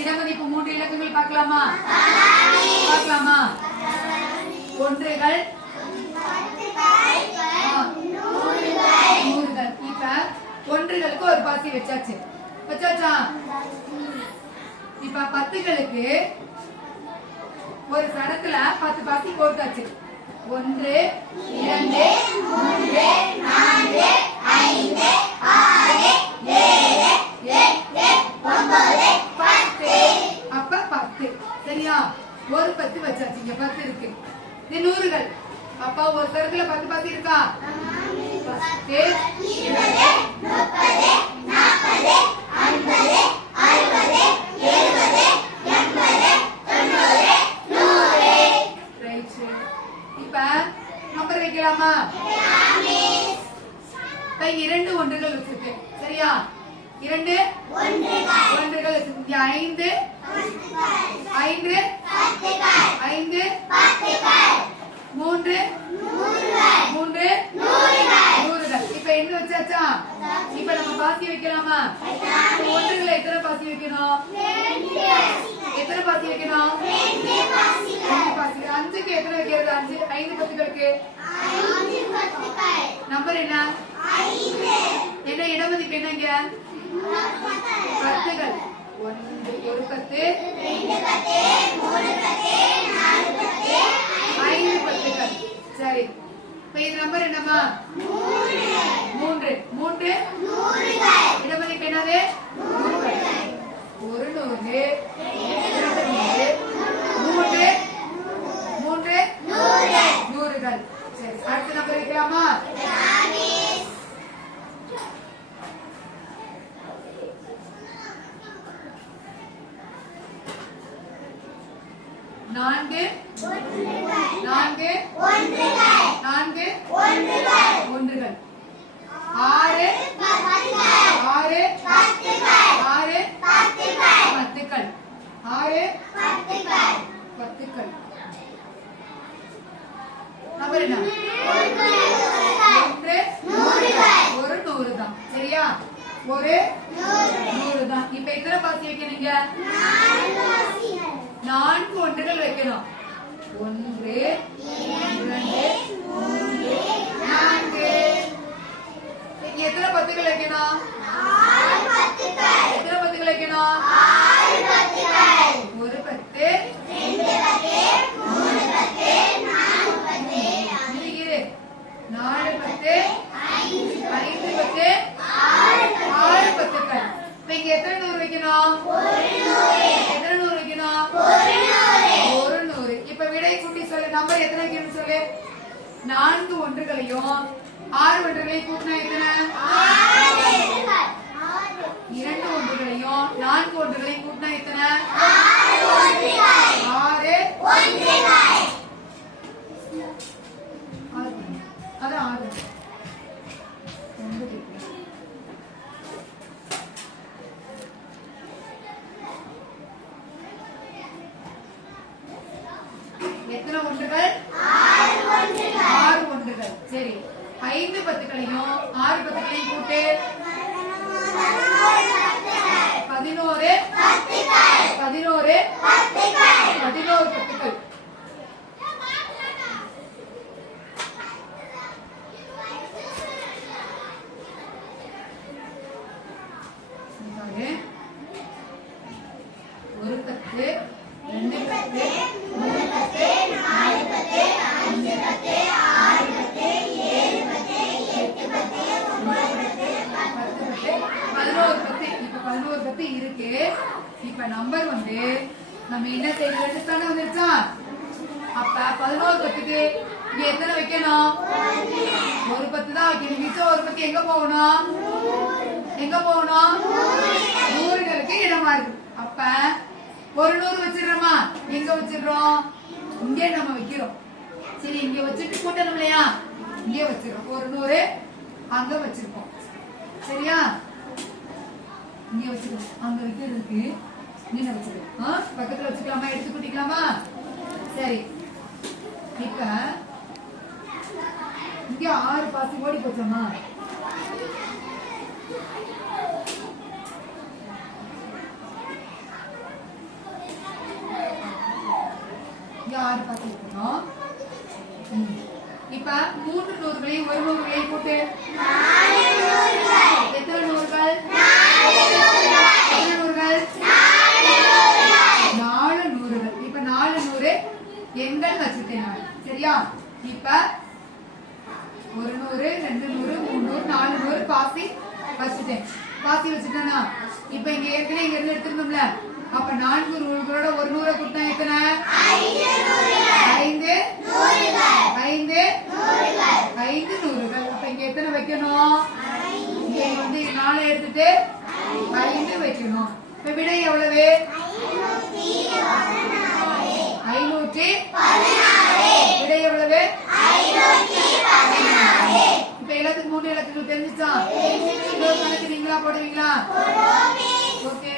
இடமதிப்பு 3 இலக்கங்கள் பார்க்கலாமா? பார்க்கலாமா? ஒன்றுகள், நூறுகள். இப்ப ஒன்றுகளுக்கு ஒரு பாசி வச்சாச்சு. வச்சாச்சா? இப்ப பத்துகளுக்கு ஒரு சடத்துல 10 பாசி போட்டாச்சு. 1 2 3 4 5 6 7 8 9 10. அப்ப 10. சரியா? ஒரு 10 வச்சாச்சு. இங்க 10 இருக்கு. இது நூறுகள். அப்ப ஒரு சர்க்கிள்ல 10 பாசி இருக்கா? 10 20 30 40 50 60 70 80 90 100. ரைட். இப்ப நம்பர் வைக்கலாமா? இப்ப 2 ஒன்றுகள் வச்சிருக்கேன். சரியா? 2 ஒன்றுகள் வச்சிருக்கீங்க. 5 5 5 3 3 நூறுகள். இப்ப என்ன வச்சாச்சா? இப்ப நம்ம பாசி வைக்கலாமா? ஒன்றுகளை எத்தனை பாசி வைக்கணும்? எத்தனை பாசி வைக்கணும்? 2 பாசி. 5க்கு எத்தனை வைக்கிறது? 5 5 பத்துகளுக்கு நம்பர் என்ன? என்ன இடமதிப்பு என்னங்க? பத்துகள். ஒரு 10 2 10 3 10 4 10 5 பத்துகள். சரி. இப்ப இது நம்பர் என்னமா? 3 3 இடமதிப்பு என்னது? 100. 100 2 3 நூறுகள். சரி. அடுத்த நம்பர் வைக்கலாமா? 4 4 ஒன்றுகள். 6 6 பத்துக்கள். 6 பத்துக்கள். நம்பர் என்ன? 1 100 தான். சரியா? 1 100 தான். இப்ப எத்தனை பாசி வைக்கணுங்க? 4 ஒன்றுகள் வைக்கணும். 1 2 3 4. இங்க எத்தனை பத்துகள் வைக்கணும்? 6 பத்துகள். எத்தனை பத்துகள் வைக்கணும்? 6 பத்துகள். ஒரு 10 2 10 3 10 4 10 4 10 5 10 6 பத்துகள். இப்ப இங்க எத்தனை நூறு வைக்கணும்? 100. எத்தனை நூறு வைக்கணும்? 100. இப்ப விடை கூட்டி சொல்லு. நம்பர் எத்தனை வைக்கணும் சொல்லு. 4 ஒன்றுகளையும் 6 ஒன்றுகளையும் கூட்டினா எத்தனை? 2 ஒன்றுகளையும் 4 ஒன்றுகளையும் கூட்டினா எத்தனை? 6 அது 6. எத்தனை ஒன்றுகள்? 6 ஒன்றுகள். சரி. 5 பத்துக்களையும் 6 பத்துக்களையும் கூட்டு. 11 பத்துக்கள். ஒரு 10 2 10 3 10 4 10 5 10 6 10 7 10 8 10 9 10 10 11 10. இப்ப 11 10 இருக்கு. இப்ப நம்பர் வந்து நம்ம என்ன செய்யறது? எடுத்தானே வந்துருச்சா? அப்ப 11 10க்கு இங்க எத்தனை வைக்கணும்? ஒரு 10 தான் வைக்கணும். மிச்சம் ஒரு 10 எங்க போகணும்? எங்க போகணும்? நூறுகளுக்கு இடமா இருக்கு. அப்ப ஒரு 100 வச்சிடறோமா? எங்க வச்சிடறோம்? இங்கே நம்ம வைக்கிறோம். சரி. இங்க வச்சுட்டு கூட்டணும் இல்லையா? இங்கே வச்சிடறோம். ஒரு 100 அங்க வச்சிருக்கோம். சரியா? இங்கே வச்சிருக்கோம். அங்க வைக்கிறதுக்கு இங்க வச்சிருக்கோம். பக்கத்துல வச்சுக்கலாமா? எடுத்து கூட்டிக்கலாமா? சரி. இப்ப இங்க 6 பாசி ஓடி போச்சோமா? இங்க 6 பாக்கி இருக்கணும். இப்ப 3 நூறுகளையும் ஒரு நூறுகளையும் கூட்டு. 4 நூறுகள். எத்தனை நூறுகள்? 4 நூறுகள். எத்தனை நூறுகள்? 4 நூறுகள். இப்ப 400 எண்கள் வச்சுட்டேன் நான். சரியா? இப்ப 100 200 300 400 பாசி வச்சுட்டேன். பாசி வச்சுட்டேனா? இப்ப இங்க ஏற்கனவே இங்க இருந்து எடுத்துருந்தோம்ல. அப்ப 4 நூறுகளோட ஒரு நூறை கூட்டினா எத்தனை? 5 நூறுகள். அப்ப இங்க எத்தனை வைக்கணும்? இங்க வந்து 4 எடுத்துட்டு 5 வைக்கணும். இப்ப விடை எவ்வளவு? 516. விடை எவ்வளவு? 516. இப்ப எல்லாத்துக்கும் 3 இலக்கங்கள் தெரிஞ்சுச்சா? கணக்கு நீங்களா போடுவீங்களா? ஓகே.